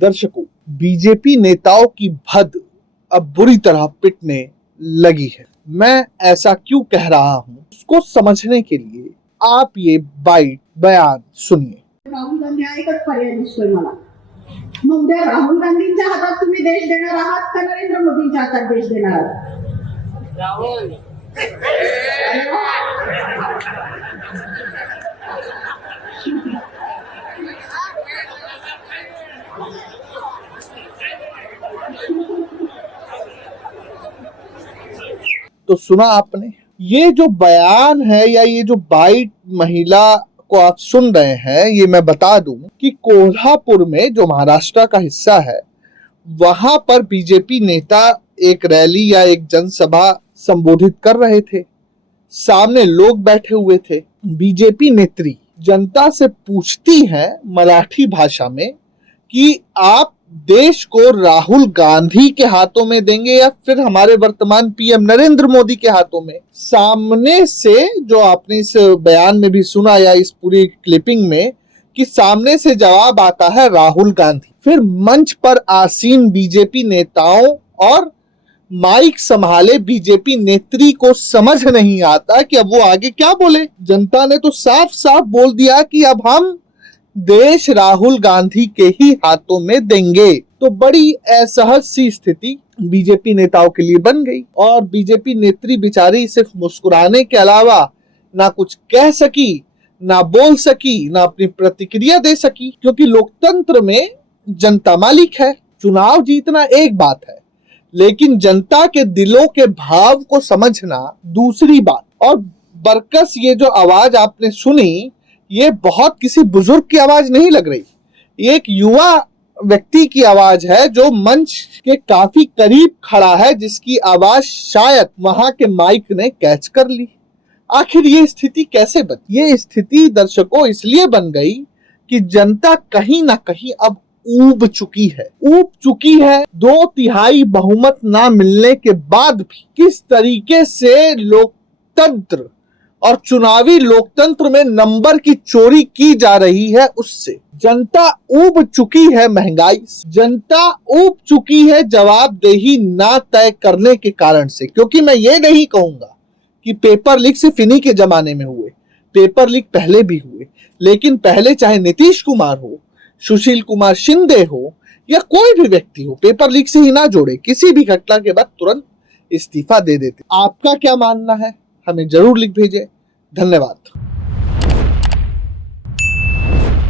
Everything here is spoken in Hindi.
दर्शकों, बीजेपी नेताओं की भद अब बुरी तरह पिटने लगी है। मैं ऐसा क्यों कह रहा हूं, उसको समझने के लिए आप ये बाईट बयान सुनिए। राहुल गांधी हा एकच पर्याय दिसतोय मला। मग उद्या राहुल गांधींच्या हातात तुम्ही देश देणार आहात का नरेंद्र मोदींच्या हातात देश देणार आहात? राहुल तो सुना आपने, ये जो बयान है या ये जो बाईट महिला को आप सुन रहे हैं, ये मैं बता दूं कि कोल्हापुर में जो महाराष्ट्र का हिस्सा है, वहां पर बीजेपी नेता एक रैली या एक जनसभा संबोधित कर रहे थे। सामने लोग बैठे हुए थे। बीजेपी नेत्री जनता से पूछती हैं मराठी भाषा में कि आप देश को राहुल गांधी के हाथों में देंगे या फिर हमारे वर्तमान पीएम नरेंद्र मोदी के हाथों में। सामने से, जो आपने इस बयान में भी सुना या इस पूरी क्लिपिंग में, कि सामने से जवाब आता है राहुल गांधी। फिर मंच पर आसीन बीजेपी नेताओं और माइक संभाले बीजेपी नेत्री को समझ नहीं आता कि अब वो आगे क्या बोले। जनता ने तो साफ साफ बोल दिया कि अब हम देश राहुल गांधी के ही हाथों में देंगे। तो बड़ी असहज सी स्थिति बीजेपी नेताओं के लिए बन गई और बीजेपी नेत्री बेचारी सिर्फ मुस्कुराने के अलावा ना कुछ कह सकी, ना बोल सकी, ना अपनी प्रतिक्रिया दे सकी, क्योंकि लोकतंत्र में जनता मालिक है। चुनाव जीतना एक बात है, लेकिन जनता के दिलों के भाव को समझना दूसरी बात। और बरकस ये जो आवाज आपने सुनी, ये बहुत किसी बुजुर्ग की आवाज नहीं लग रही। ये एक युवा व्यक्ति की आवाज है जो मंच के काफी करीब खड़ा है, जिसकी आवाज शायद वहां के माइक ने कैच कर ली। आखिर ये स्थिति कैसे बनी? ये स्थिति दर्शकों इसलिए बन गई कि जनता कहीं ना कहीं अब ऊब चुकी है। 2/3 बहुमत ना मिलने के बाद भी किस तरीके से लोकतंत्र और चुनावी लोकतंत्र में नंबर की चोरी की जा रही है, उससे जनता ऊब चुकी है। महंगाई, जनता ऊब चुकी है जवाबदेही ना तय करने के कारण से। क्योंकि मैं ये नहीं कहूंगा कि पेपर लीक सिर्फ इन्हीं के जमाने में हुए, पेपर लीक पहले भी हुए, लेकिन पहले चाहे नीतीश कुमार हो, सुशील कुमार शिंदे हो या कोई भी व्यक्ति हो, पेपर लीक से ही ना जोड़े, किसी भी घटना के बाद तुरंत इस्तीफा दे देते। आपका क्या मानना है? हमें जरूर लिख भेजें। धन्यवाद।